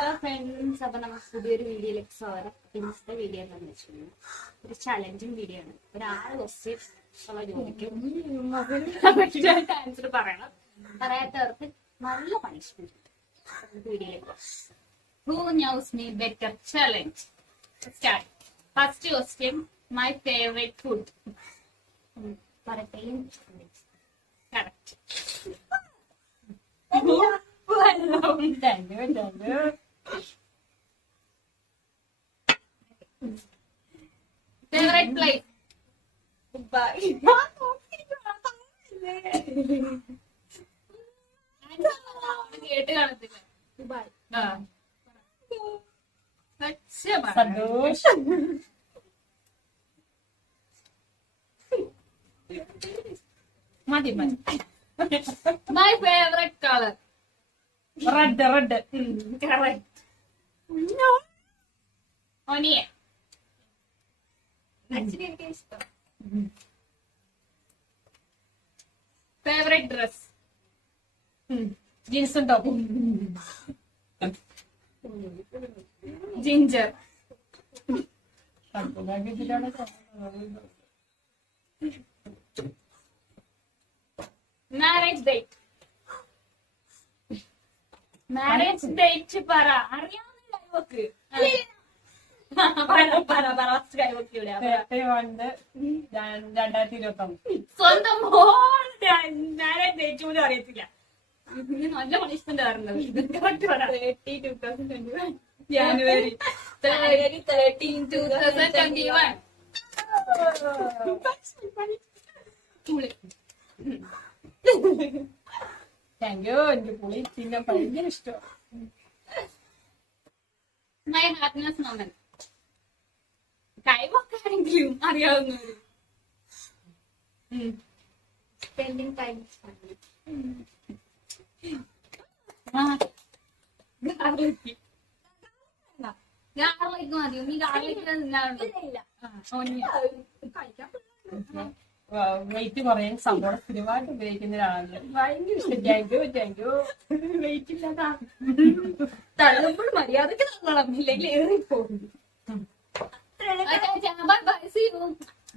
Hello friends, അപ്പൊ നമുക്ക് പുതിയൊരു വീഡിയോയിലേക്ക് സ്വാഗതം. ഇന്നത്തെ വീഡിയോ എന്താണെന്ന് വെച്ചിട്ടുണ്ടെങ്കിൽ ഒരു ചലഞ്ചിങ് വീഡിയോ ആണ്. ഒരു 6 ക്വസ്റ്റ്യൻ ചോദിക്കും, ആൻസർ പറയണം. പറയാത്തവർക്ക് നല്ല പണിഷ്മെന്റ് വീഡിയോയിലേക്ക്. Who knows me better challenge start. First question, my favourite food. പറയട്ടെയും കറക്റ്റ്. Favorite place? Dubai. കേട്ട് കാണത്തില്ല. ദുബായ്. സന്തോഷം. മതി മതി. My favorite color? Red. Correct. No. Onion. Actually, എനിക്ക് ഇഷ്ടം. Favorite dress? ജീൻസും ടോപ്പും. Ginger. Marriage date? Marriage date പറ. അറിയാവുന്ന കൈവക്ക്. സ്വന്തം മാരേജ് ഡേറ്റ് പോലും അറിയത്തില്ല. നല്ല പണിഷ്മെന്റ് ആയിരുന്നത്. ജാനുവരി 13, 2021. Thank you. എനിക്ക് പുളി തിന്നാൻ ഭയങ്കര ഇഷ്ടമാണ്. My happiness moment? കൈവക്കാരെങ്കിലും അറിയാവുന്നവര്. Spending time. ഗാർലിക് മതിയോ? നീ ഗാർലിക് വെയിറ്റ് കുറയാൻ സംഭവം സ്ഥിരമായിട്ട് ഉപയോഗിക്കുന്ന ഒരാളാണ്. ഭയങ്കര ഇഷ്ടം. Thank you. വെയിറ്റ് ഇല്ലാതാ തള്ളുമ്പോൾ മര്യാദക്ക് തള്ളണം, ഇല്ലെങ്കിൽ ഏറിപ്പോകും.